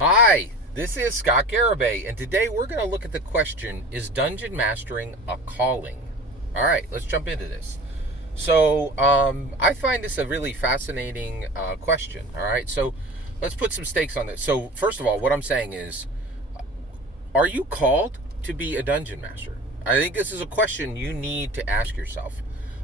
Hi, this is Scott Garibay, and today we're going to look at the question, is dungeon mastering a calling? All right, let's jump into this. So, I find this a really fascinating question, all right? So, let's put some stakes on this. So, first of all, what I'm saying is, are you called to be a dungeon master? I think this is a question you need to ask yourself.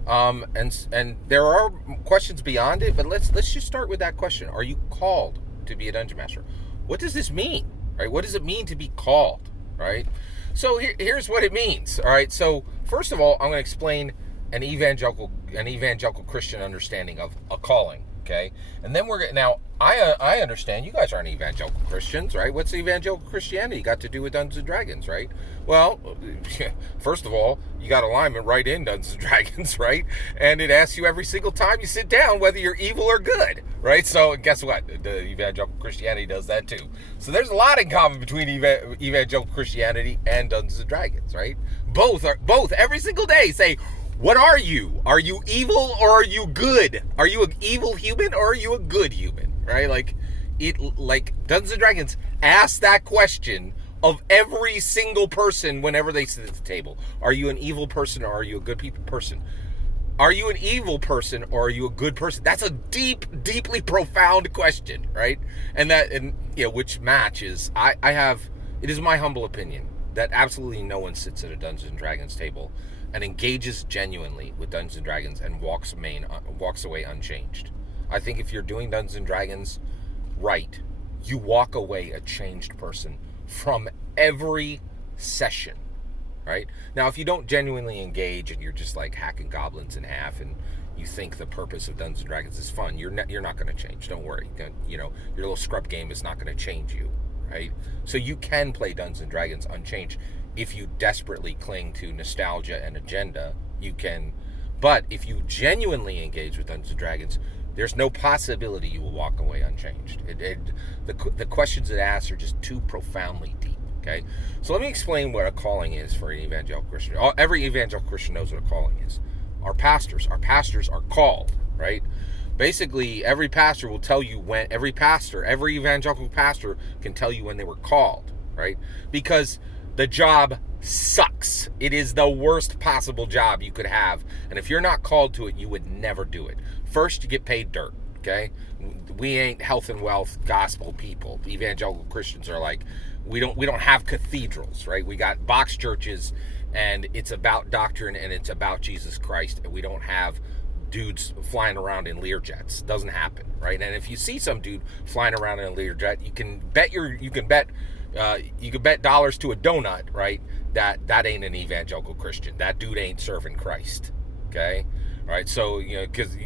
And there are questions beyond it, but let's just start with that question. Are you called to be a dungeon master? What does this mean? Right? What does it mean to be called? Right? So here's what it means. All right. So first of all, I'm going to explain an evangelical Christian understanding of a calling. Okay, and then we're now. I understand you guys aren't evangelical Christians, right? What's evangelical Christianity got to do with Dungeons and Dragons, right? Well, first of all, you got alignment right in Dungeons and Dragons, right? And it asks you every single time you sit down whether you're evil or good, right? So guess what? The evangelical Christianity does that too. So there's a lot in common between evangelical Christianity and Dungeons and Dragons, right? Both every single day say, what are you? Are you evil or are you good? Are you an evil human or are you a good human? Right? Like Dungeons and Dragons ask that question of every single person whenever they sit at the table. Are you an evil person or are you a good person? Are you an evil person or are you a good person? That's a deeply profound question, right? And which matches it is my humble opinion that absolutely no one sits at a Dungeons and Dragons table and engages genuinely with Dungeons and Dragons and walks away unchanged. I think if you're doing Dungeons and Dragons right, you walk away a changed person from every session, right? Now, if you don't genuinely engage and you're just like hacking goblins in half and you think the purpose of Dungeons and Dragons is fun, you're not going to change. Don't worry. Your little scrub game is not going to change you, right? So you can play Dungeons and Dragons unchanged. If you desperately cling to nostalgia and agenda, you can. But if you genuinely engage with Dungeons and Dragons, there's no possibility you will walk away unchanged. The questions it asks are just too profoundly deep. Okay, so let me explain what a calling is for an evangelical Christian. Every evangelical Christian knows what a calling is. Our pastors are called, right? Basically, every pastor will tell you when. Every evangelical pastor can tell you when they were called, right? Because the job sucks. It is the worst possible job you could have. And if you're not called to it, you would never do it. First, you get paid dirt, okay? We ain't health and wealth gospel people. The evangelical Christians are like, we don't have cathedrals, right? We got box churches, and it's about doctrine, and it's about Jesus Christ, and we don't have dudes flying around in Learjets. Doesn't happen, right? And if you see some dude flying around in a Learjet, you can bet dollars to a donut, right? That ain't an evangelical Christian. That dude ain't serving Christ. Okay, all right. So because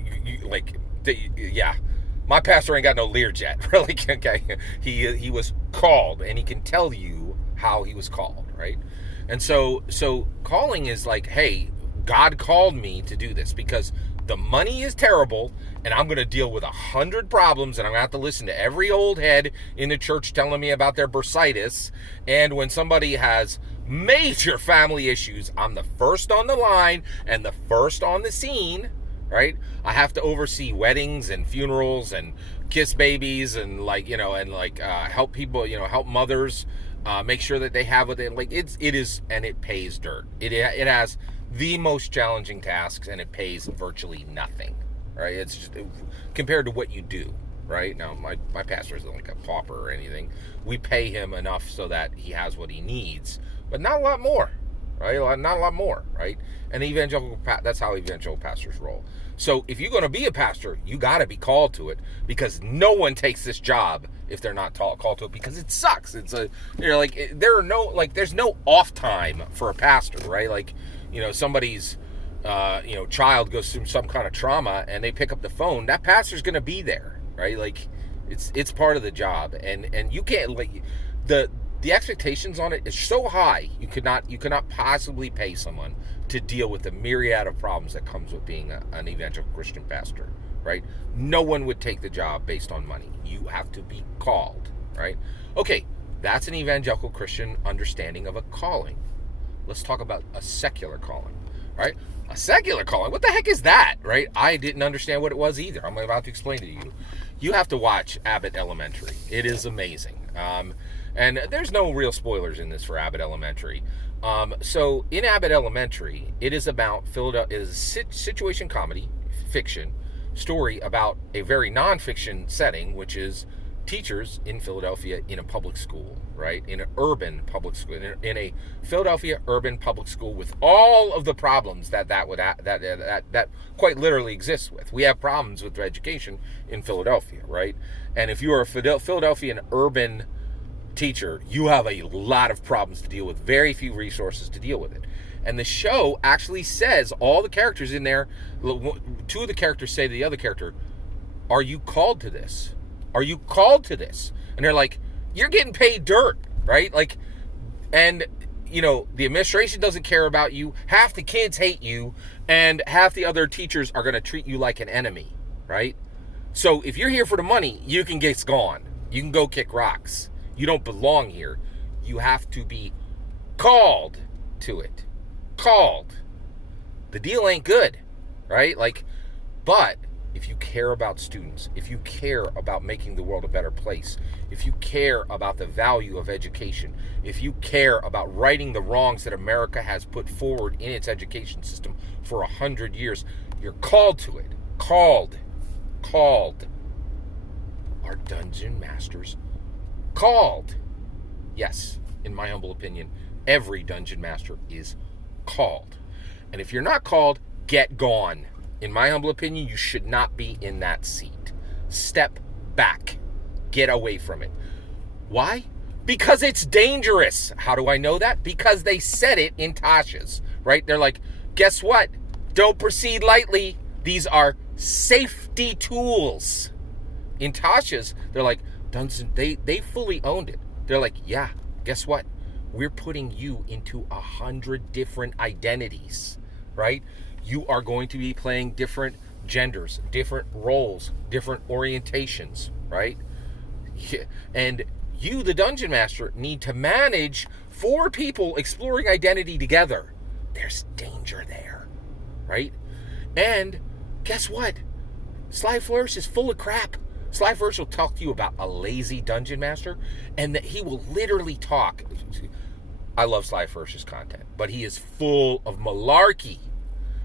my pastor ain't got no Learjet, really. Okay, he was called, and he can tell you how he was called, right? And so calling is like, hey, God called me to do this because the money is terrible, and I'm going to deal with 100 problems, and I'm going to have to listen to every old head in the church telling me about their bursitis. And when somebody has major family issues, I'm the first on the line and the first on the scene, right? I have to oversee weddings and funerals and kiss babies and help people, help mothers, make sure that they have what they like. It is, and it pays dirt. It has the most challenging tasks, and it pays virtually nothing, right? It's just compared to what you do, right? Now, my pastor isn't like a pauper or anything. We pay him enough so that he has what he needs, but not a lot more, right? Not a lot more, right? And that's how evangelical pastors roll. So if you're going to be a pastor, you got to be called to it, because no one takes this job if they're not called to it, because it sucks. There's no off time for a pastor, right? Like, somebody's child goes through some kind of trauma and they pick up the phone, that pastor's going to be there, right? Like, it's part of the job, and you can't, like, the expectations on it is so high, you could not possibly pay someone to deal with the myriad of problems that comes with being an evangelical Christian pastor, right? No one would take the job based on money. You have to be called, right? Okay, that's an evangelical Christian understanding of a calling. Let's talk about a secular calling, right? A secular calling, what the heck is that, right? I didn't understand what it was either. I'm about to explain it to you. You have to watch Abbott Elementary. It is amazing. And there's no real spoilers in this for Abbott Elementary. So in Abbott Elementary, it is about Philadelphia. It is a situation comedy fiction story about a very nonfiction setting, which is teachers in Philadelphia in a public school, right? In an urban public school, in a Philadelphia urban public school, with all of the problems that quite literally exists with. We have problems with education in Philadelphia, right? And if you are a Philadelphian urban teacher, you have a lot of problems to deal with, very few resources to deal with it. And the show actually says, all the characters in there, two of the characters say to the other character, "Are you called to this? Are you called to this?" And they're like, "You're getting paid dirt," right? Like, and the administration doesn't care about you. Half the kids hate you, and half the other teachers are going to treat you like an enemy, right? So if you're here for the money, you can get gone. You can go kick rocks. You don't belong here. You have to be called to it. Called. The deal ain't good, right? Like, but if you care about students, if you care about making the world a better place, if you care about the value of education, if you care about righting the wrongs that America has put forward in its education system for 100 years, you're called to it. Called. Are Dungeon Masters called? Yes, in my humble opinion, every Dungeon Master is called. And if you're not called, get gone. In my humble opinion, you should not be in that seat. Step back. Get away from it. Why? Because it's dangerous. How do I know that? Because they said it in Tasha's, right? They're like, guess what? Don't proceed lightly. These are safety tools. In Tasha's, they're like, Dungeon, they fully owned it. They're like, yeah, guess what? We're putting you into 100 different identities, right? You are going to be playing different genders, different roles, different orientations, right? And you, the Dungeon Master, need to manage 4 people exploring identity together. There's danger there, right? And guess what? Sly Flourish is full of crap. Sly Flourish will talk to you about a lazy Dungeon Master, and that he will literally talk. I love Sly Flourish's content, but he is full of malarkey.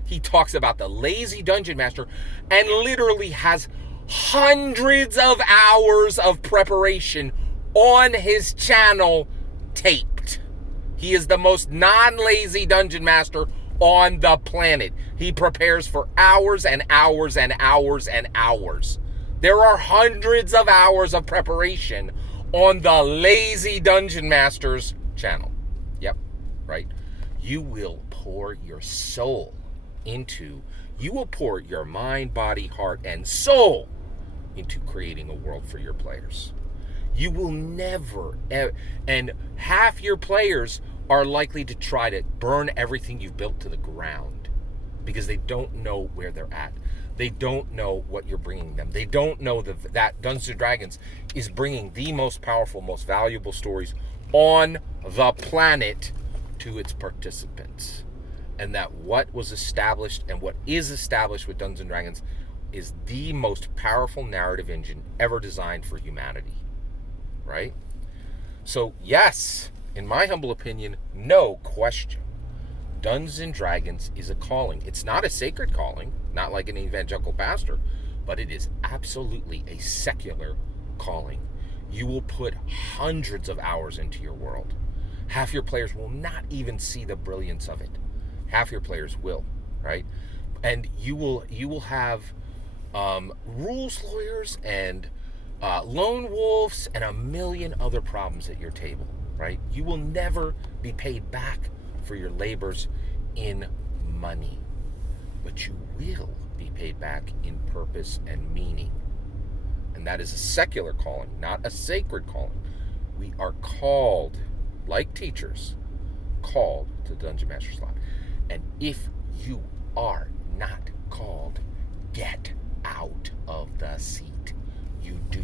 He talks about the lazy Dungeon Master and literally has hundreds of hours of preparation on his channel taped. He is the most non-lazy Dungeon Master on the planet. He prepares for hours and hours and hours and hours. There are hundreds of hours of preparation on the lazy Dungeon Master's channel. Yep, right. You will pour your soul into, you will pour your mind, body, heart, and soul into creating a world for your players. You will never, and half your players are likely to try to burn everything you've built to the ground because they don't know where they're at. They don't know what you're bringing them. They don't know that Dungeons & Dragons is bringing the most powerful, most valuable stories on the planet to its participants. And that what was established and what is established with Dungeons & Dragons is the most powerful narrative engine ever designed for humanity. Right? So, yes, in my humble opinion, no question, Dungeons & Dragons is a calling. It's not a sacred calling, not like an evangelical pastor, but it is absolutely a secular calling. You will put hundreds of hours into your world. Half your players will not even see the brilliance of it. Half your players will, right? And you will have rules lawyers and lone wolves and a million other problems at your table, right? You will never be paid back for your labors in money, but you will be paid back in purpose and meaning. And that is a secular calling, not a sacred calling. We are called, like teachers, called to the Dungeon Master slot. And if you are not called, get out of the seat. You do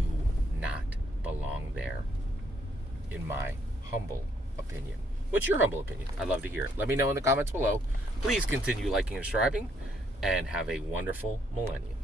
not belong there, in my humble opinion. What's your humble opinion? I'd love to hear it. Let me know in the comments below. Please continue liking and subscribing, and have a wonderful millennium.